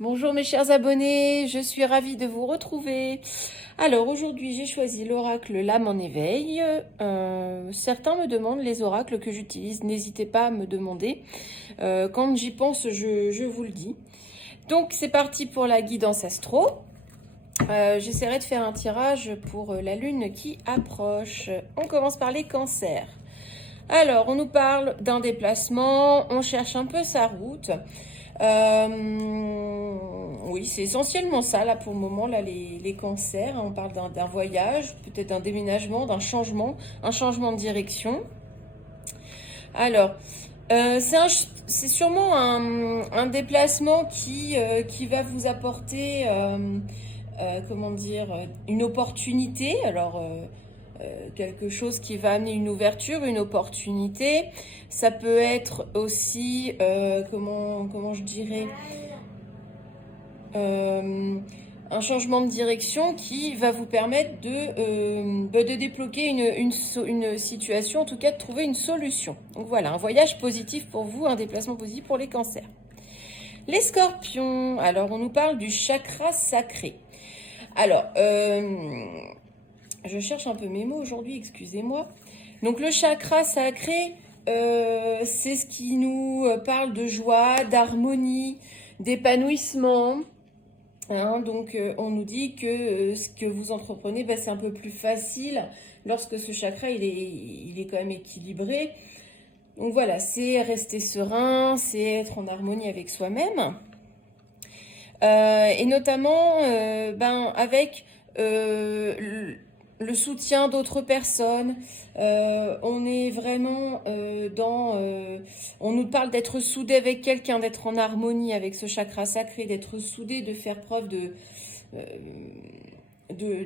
Bonjour mes chers abonnés, je suis ravie de vous retrouver. Alors aujourd'hui j'ai choisi l'oracle L'âme en éveil. Certains me demandent les oracles que j'utilise, n'hésitez pas à me demander. Quand j'y pense, je vous le dis. Donc c'est parti pour la guidance astro. J'essaierai de faire un tirage pour la lune qui approche. On commence par les cancers. Alors on nous parle d'un déplacement, on cherche un peu sa route. Oui, c'est essentiellement ça, là, pour le moment, là, les cancers. On parle d'un voyage, peut-être d'un déménagement, d'un changement, un changement de direction. Alors, c'est sûrement un déplacement qui va vous apporter, comment dire, une opportunité. Alors, quelque chose qui va amener une ouverture, une opportunité. Ça peut être aussi, comment je dirais, un changement de direction qui va vous permettre de débloquer une situation, en tout cas de trouver une solution. Donc voilà, un voyage positif pour vous, un déplacement positif pour les cancers. Les scorpions, alors on nous parle du chakra sacré. Alors, je cherche un peu mes mots aujourd'hui, excusez-moi. Donc le chakra sacré, c'est ce qui nous parle de joie, d'harmonie, d'épanouissement. Donc on nous dit que ce que vous entreprenez, c'est un peu plus facile lorsque ce chakra il est quand même équilibré. Donc voilà, c'est rester serein, c'est être en harmonie avec soi-même. Et notamment avec le soutien d'autres personnes. On est vraiment on nous parle d'être soudé avec quelqu'un, d'être en harmonie avec ce chakra sacré, d'être soudé, de faire preuve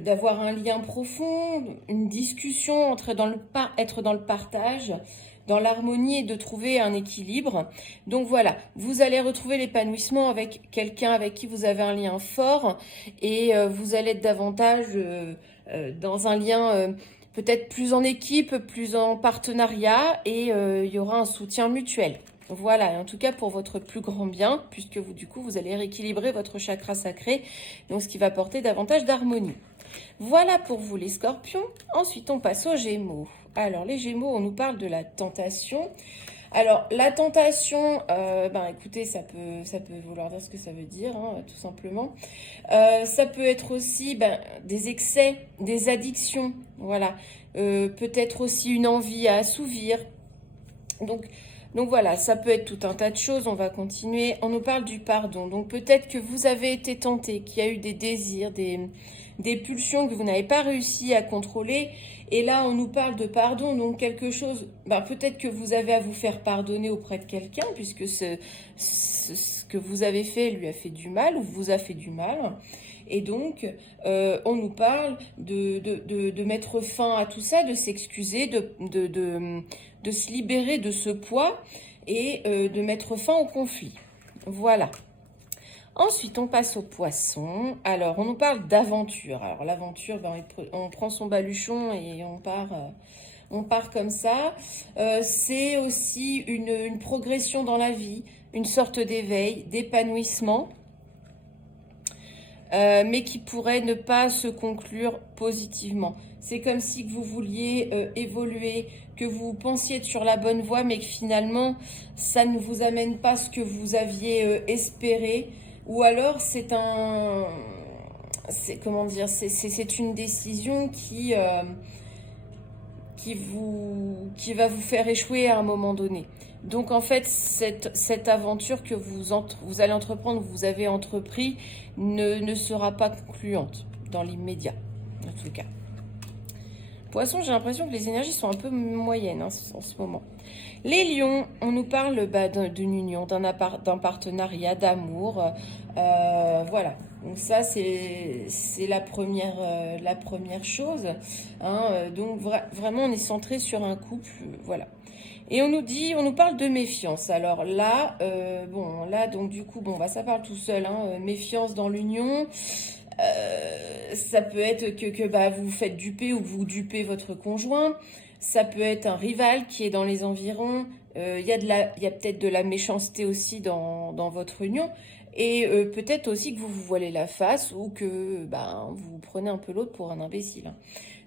d'avoir un lien profond, une discussion, être dans le partage, dans l'harmonie et de trouver un équilibre. Donc voilà, vous allez retrouver l'épanouissement avec quelqu'un avec qui vous avez un lien fort et vous allez être davantage dans un lien peut-être plus en équipe, plus en partenariat et il y aura un soutien mutuel. Voilà, en tout cas pour votre plus grand bien, puisque vous du coup vous allez rééquilibrer votre chakra sacré, donc ce qui va apporter davantage d'harmonie. Voilà pour vous les scorpions. Ensuite on passe aux gémeaux. Alors les gémeaux, on nous parle de la tentation. Alors la tentation, écoutez, ça peut vouloir dire ce que ça veut dire, tout simplement. Ça peut être aussi des excès, des addictions, voilà. Peut-être aussi une envie à assouvir. Donc voilà, ça peut être tout un tas de choses, on va continuer. On nous parle du pardon. Donc peut-être que vous avez été tenté, qu'il y a eu des désirs, des pulsions que vous n'avez pas réussi à contrôler. Et là, on nous parle de pardon, donc quelque chose, peut-être que vous avez à vous faire pardonner auprès de quelqu'un, puisque ce que vous avez fait lui a fait du mal ou vous a fait du mal. Et donc, on nous parle de mettre fin à tout ça, de s'excuser, de se libérer de ce poids et de mettre fin au conflit. Voilà. Ensuite, on passe aux poissons. Alors, on nous parle d'aventure. Alors, l'aventure, on prend son baluchon et on part comme ça. C'est aussi une progression dans la vie, une sorte d'éveil, d'épanouissement. Mais qui pourrait ne pas se conclure positivement. C'est comme si vous vouliez évoluer, que vous pensiez être sur la bonne voie, mais que finalement, ça ne vous amène pas ce que vous aviez espéré. Ou alors, c'est une décision qui va vous faire échouer à un moment donné. Donc en fait, cette aventure que vous allez entreprendre, vous avez entrepris, ne sera pas concluante dans l'immédiat, en tout cas. Poisson, j'ai l'impression que les énergies sont un peu moyennes en ce moment. Les lions, on nous parle d'une union, d'un partenariat, d'amour. Voilà. Donc ça, c'est la première chose. Donc vraiment, on est centré sur un couple. Voilà. Et on nous parle de méfiance. Alors là, donc du coup, ça parle tout seul. Méfiance dans l'union. Ça peut être que vous faites duper ou vous dupez votre conjoint. Ça peut être un rival qui est dans les environs. Il y a peut-être de la méchanceté aussi dans votre union. Et peut-être aussi que vous vous voilez la face ou que ben, vous prenez un peu l'autre pour un imbécile.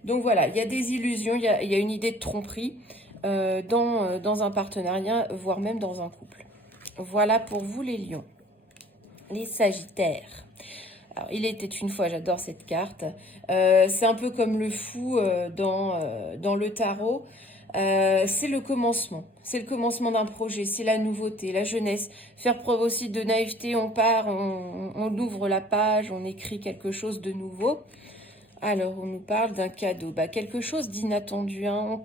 Donc voilà, il y a des illusions, il y a une idée de tromperie dans un partenariat, voire même dans un couple. Voilà pour vous les lions. Les sagittaires. Alors, il était une fois, j'adore cette carte. C'est un peu comme le fou dans le tarot. C'est le commencement. C'est le commencement d'un projet, c'est la nouveauté, la jeunesse. Faire preuve aussi de naïveté, on part, on ouvre la page, on écrit quelque chose de nouveau. Alors, on nous parle d'un cadeau, bah, quelque chose d'inattendu. Hein.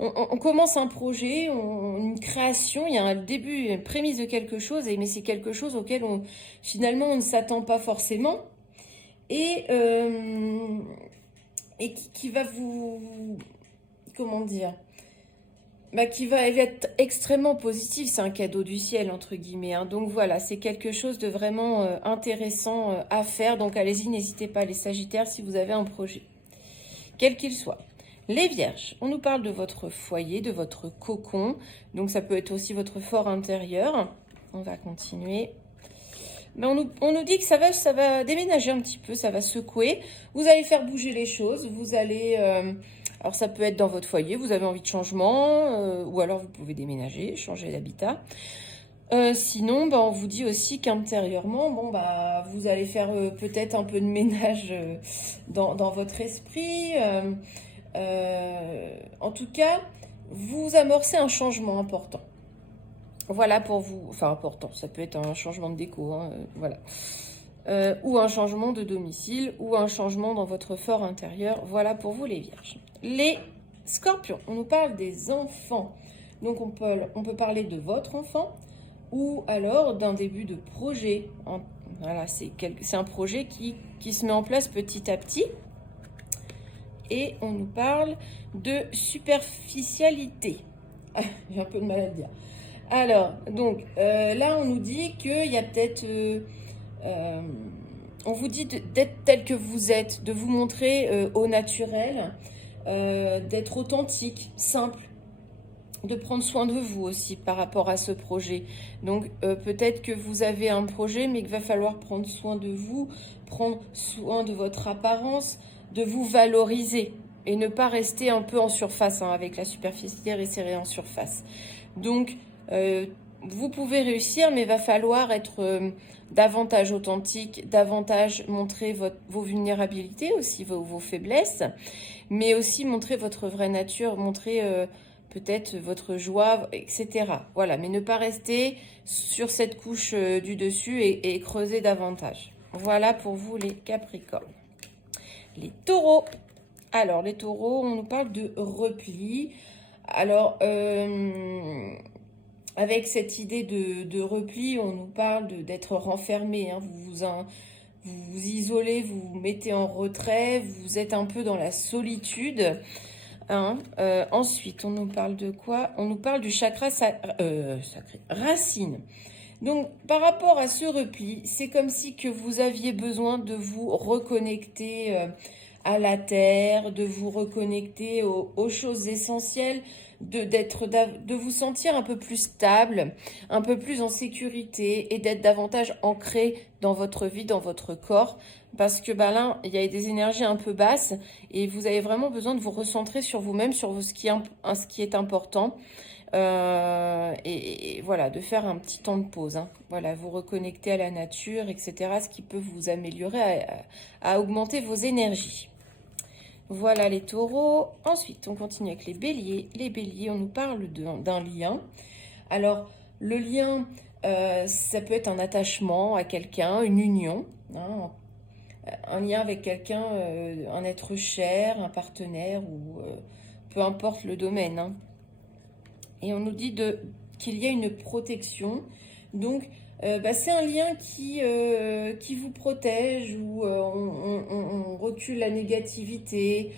On commence un projet, une création, il y a un début, une prémisse de quelque chose, mais c'est quelque chose auquel finalement on ne s'attend pas forcément. Et qui va vous... Comment dire, bah, qui va être extrêmement positif. C'est un cadeau du ciel, entre guillemets. Hein. Donc voilà, c'est quelque chose de vraiment intéressant à faire. Donc allez-y, n'hésitez pas, les sagittaires, si vous avez un projet, quel qu'il soit. Les vierges, on nous parle de votre foyer, de votre cocon. Donc ça peut être aussi votre fort intérieur. On va continuer. Mais on nous dit que ça va déménager un petit peu, ça va secouer. Vous allez faire bouger les choses, vous allez... alors ça peut être dans votre foyer, vous avez envie de changement, ou alors vous pouvez déménager, changer d'habitat. Sinon, bah, on vous dit aussi qu'intérieurement, bon, bah, vous allez faire peut-être un peu de ménage dans votre esprit. En tout cas, vous amorcez un changement important. Voilà pour vous, enfin important, ça peut être un changement de déco, hein, voilà. Ou un changement de domicile, ou un changement dans votre fort intérieur. Voilà pour vous les vierges. Les scorpions, on nous parle des enfants. Donc on peut parler de votre enfant, ou alors d'un début de projet. Voilà, c'est un projet qui se met en place petit à petit. Et on nous parle de superficialité. Ah, j'ai un peu de mal à le dire. Alors, donc, là, on nous dit qu'il y a peut-être... on vous dit d'être tel que vous êtes, de vous montrer au naturel, d'être authentique, simple, de prendre soin de vous aussi par rapport à ce projet. Donc, peut-être que vous avez un projet, mais qu'il va falloir prendre soin de vous, prendre soin de votre apparence, de vous valoriser et ne pas rester un peu en surface, hein, avec la superficialité, rester en surface. Donc, vous pouvez réussir, mais il va falloir être davantage authentique, davantage montrer vos vulnérabilités, aussi vos faiblesses, mais aussi montrer votre vraie nature, montrer peut-être votre joie, etc. Voilà, mais ne pas rester sur cette couche du dessus et creuser davantage. Voilà pour vous les Capricornes. Les taureaux. Alors, les taureaux, on nous parle de repli. Alors, avec cette idée de repli, on nous parle d'être renfermé. Hein. Vous vous isolez, vous vous mettez en retrait, vous êtes un peu dans la solitude. Hein. Ensuite, on nous parle de quoi? On nous parle du chakra sacré, racine. Donc, par rapport à ce repli, c'est comme si que vous aviez besoin de vous reconnecter à la terre, de vous reconnecter aux choses essentielles, de vous sentir un peu plus stable, un peu plus en sécurité et d'être davantage ancré dans votre vie, dans votre corps. Parce que bah là, il y a des énergies un peu basses et vous avez vraiment besoin de vous recentrer sur vous-même, sur ce qui est important. Et voilà, de faire un petit temps de pause. Hein. Voilà, vous reconnecter à la nature, etc. Ce qui peut vous améliorer, à augmenter vos énergies. Voilà les taureaux. Ensuite, on continue avec les béliers. Les béliers, on nous parle d'un lien. Alors, le lien, ça peut être un attachement à quelqu'un, une union, hein, un lien avec quelqu'un, un être cher, un partenaire, ou peu importe le domaine. Hein. Et on nous dit qu'il y a une protection. Donc, c'est un lien qui vous protège, où on recule la négativité.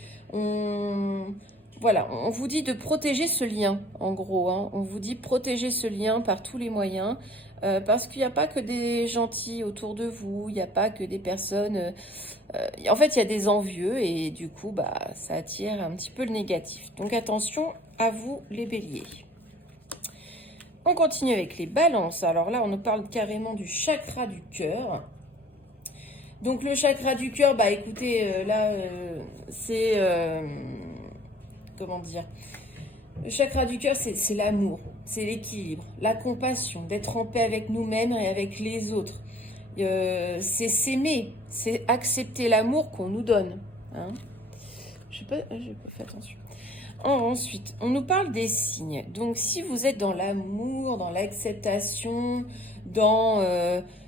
Voilà, on vous dit de protéger ce lien, en gros. Hein. On vous dit protéger ce lien par tous les moyens. Parce qu'il n'y a pas que des gentils autour de vous. Il n'y a pas que des personnes... en fait, il y a des envieux et du coup, ça attire un petit peu le négatif. Donc, attention à vous, les béliers. On continue avec les balances. Alors là, on nous parle carrément du chakra du cœur. Donc le chakra du cœur, bah écoutez, là, c'est... comment dire? Le chakra du cœur, c'est l'amour, c'est l'équilibre, la compassion, d'être en paix avec nous-mêmes et avec les autres. C'est s'aimer, c'est accepter l'amour qu'on nous donne. Hein. Je sais pas faire attention. Ensuite, on nous parle des signes. Donc, si vous êtes dans l'amour, dans l'acceptation, dans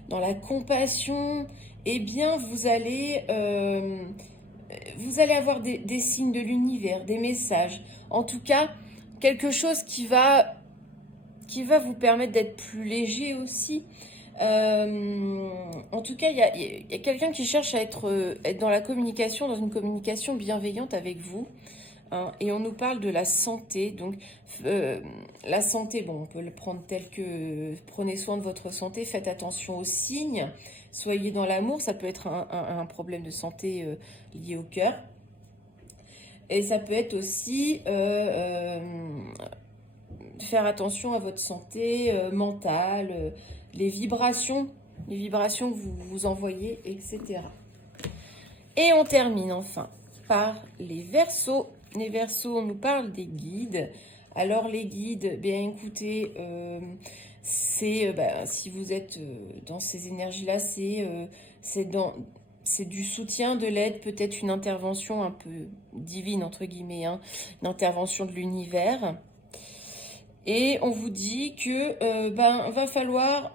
la compassion, eh bien, vous allez avoir des signes de l'univers, des messages. En tout cas, quelque chose qui va vous permettre d'être plus léger aussi. En tout cas, il y a quelqu'un qui cherche à être dans la communication, dans une communication bienveillante avec vous. Hein, et on nous parle de la santé. Donc, la santé, bon, on peut le prendre tel que prenez soin de votre santé, faites attention aux signes, soyez dans l'amour. Ça peut être un problème de santé lié au cœur. Et ça peut être aussi faire attention à votre santé mentale, les vibrations que vous envoyez, etc. Et on termine enfin par les Verseaux. Les Verseaux, on nous parle des guides. Alors les guides, bien écoutez, si vous êtes dans ces énergies-là, c'est du soutien, de l'aide, peut-être une intervention un peu divine, entre guillemets, hein, une intervention de l'univers. Et on vous dit que va falloir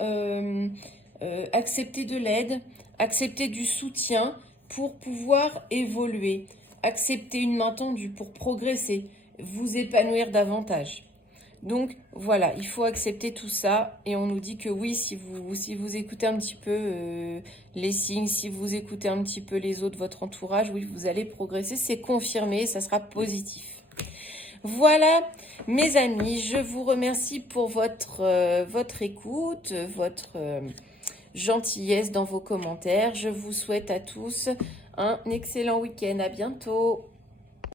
accepter de l'aide, accepter du soutien pour pouvoir évoluer, accepter une main tendue pour progresser, vous épanouir davantage. Donc voilà, il faut accepter tout ça et on nous dit que oui, si vous écoutez un petit peu les signes, si vous écoutez un petit peu les autres, votre entourage, oui, vous allez progresser, c'est confirmé, ça sera positif. Voilà, mes amis, je vous remercie pour votre écoute, votre gentillesse dans vos commentaires. Je vous souhaite à tous un excellent week-end. À bientôt.